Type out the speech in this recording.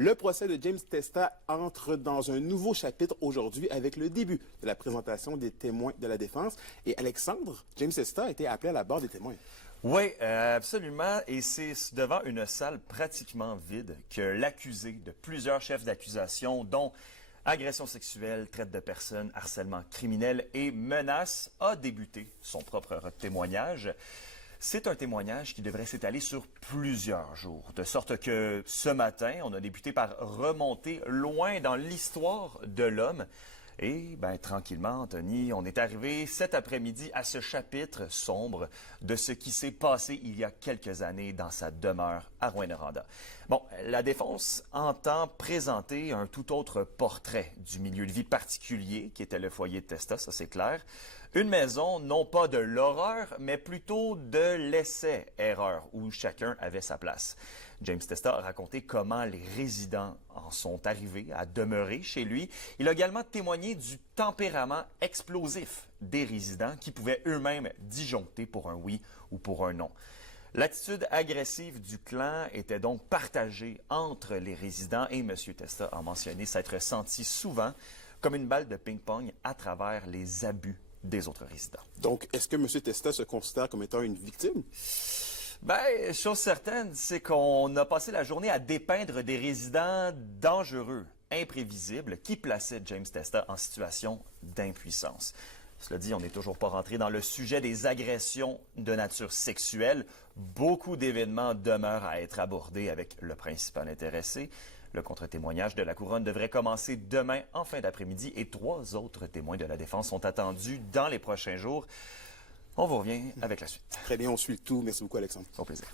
Le procès de James Testa entre dans un nouveau chapitre aujourd'hui avec le début de la présentation des témoins de la défense. Et Alexandre, James Testa a été appelé à la barre des témoins. Oui, absolument. Et c'est devant une salle pratiquement vide que l'accusé de plusieurs chefs d'accusation, dont agression sexuelle, traite de personnes, harcèlement criminel et menaces, a débuté son propre témoignage. C'est un témoignage qui devrait s'étaler sur plusieurs jours, de sorte que ce matin, on a débuté par remonter loin dans l'histoire de l'homme. Et tranquillement, Anthony, on est arrivé cet après-midi à ce chapitre sombre de ce qui s'est passé il y a quelques années dans sa demeure à Rouyn-Noranda. Bon, la défense entend présenter un tout autre portrait du milieu de vie particulier qui était le foyer de Testa, ça c'est clair. Une maison, non pas de l'horreur, mais plutôt de l'essai-erreur, où chacun avait sa place. James Testa a raconté comment les résidents en sont arrivés à demeurer chez lui. Il a également témoigné du tempérament explosif des résidents qui pouvaient eux-mêmes disjoncter pour un oui ou pour un non. L'attitude agressive du clan était donc partagée entre les résidents et M. Testa a mentionné s'être senti souvent comme une balle de ping-pong à travers les abus des autres résidents. Donc, est-ce que M. Testa se considère comme étant une victime? Chose certaine, c'est qu'on a passé la journée à dépeindre des résidents dangereux, imprévisibles, qui plaçaient James Testa en situation d'impuissance. Cela dit, on n'est toujours pas rentré dans le sujet des agressions de nature sexuelle. Beaucoup d'événements demeurent à être abordés avec le principal intéressé. Le contre-témoignage de la couronne devrait commencer demain en fin d'après-midi et 3 autres témoins de la défense sont attendus dans les prochains jours. On vous revient avec la suite. Très bien, on suit le tout. Merci beaucoup, Alexandre. Au plaisir.